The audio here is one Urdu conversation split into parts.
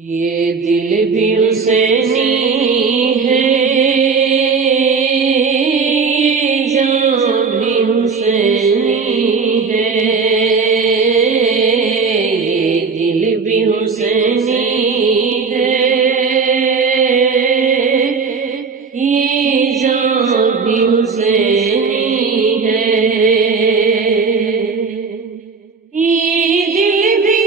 یہ دل بھی حسینی ہے، یہ جان بھی حسینی ہے، یہ دل بھی حسینی ہے، یہ جان بھی حسینی ہے، یہ دل بھی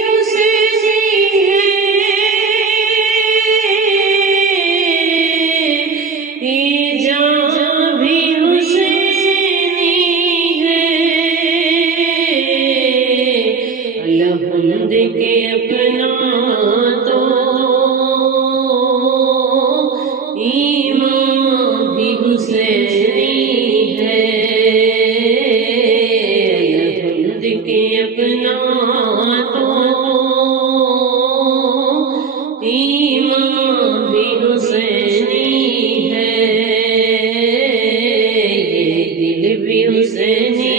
الحمد کے اپنا تو ایمان بھی حسینی ہے، الحمد کے اپنا تو ایمان بھی حسینی ہے، یہ دل بھی حسینی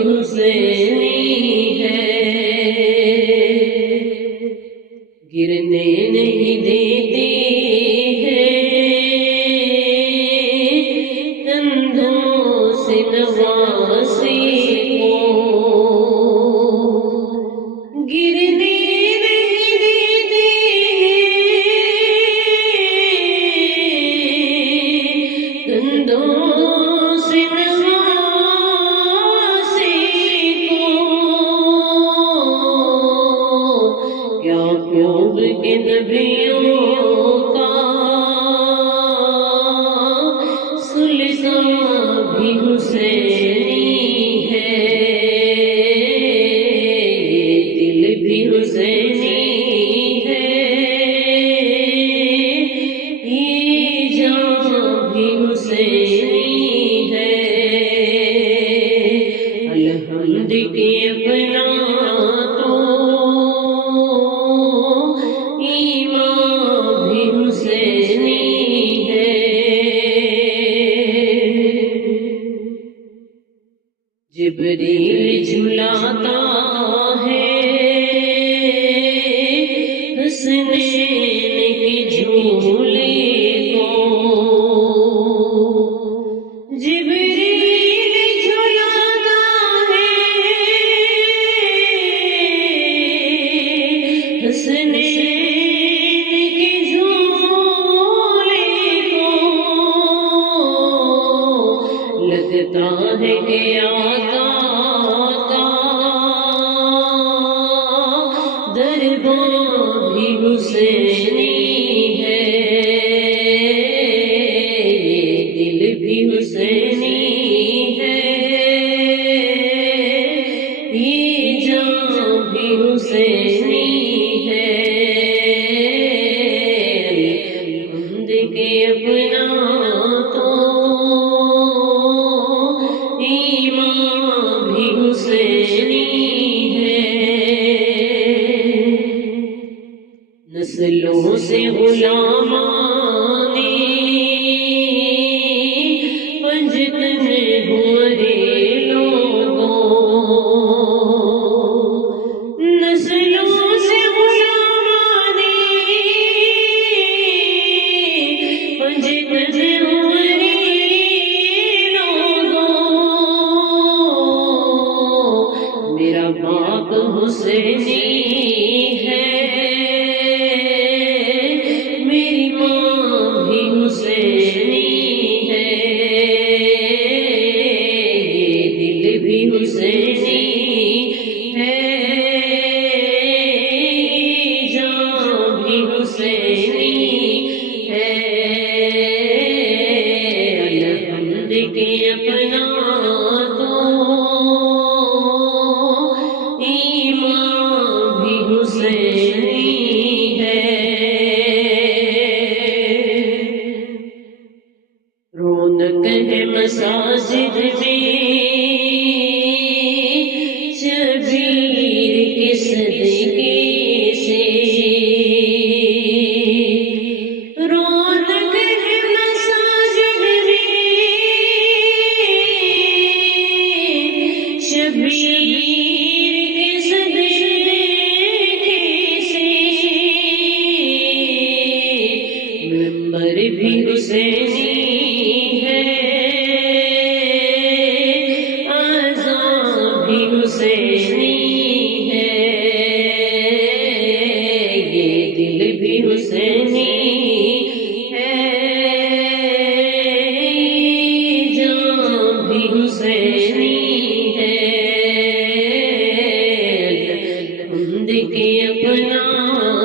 حسینی ہے، گرنے نہیں دیتے ہیں کندھوں سے نواسی کو، گرنے نہیں دیتے ہیں کندھوں سے کے نبیوں کا سلسلہ بھی حسینی ہے، یہ دل بھی حسینی ہے، یہ جان بھی حسینی ہے، الحمد کے اپنا جبریل جھلاتا ہے حسنین کے جھولے کو، جبریل جھلاتا ہے حسنین کے جھولے کو، لگتا ہے کہ دربار بھی حسینی ہے، یہ دل بھی حسینی ہے، یہ جان بھی حسینی ہے، الحمد کے اپنا تو ایمان بھی حسینی ہے، نسلوں سے غلامان پنجتن ہوئے لوگوں، نسلوں سے غلامان پنجتن ہوئے لوگوں، میرا باپ حسینی ہے، حسینی ہے، یہ دل بھی حسینی ہے، یہ جان بھی حسینی ہے، الحمد کے اپنا تو ایمان بھی حسینی ہے، رونق ہے مساجد میں شبیر کے صدقے سے، رونق ہے مساجد میں شبیر بنا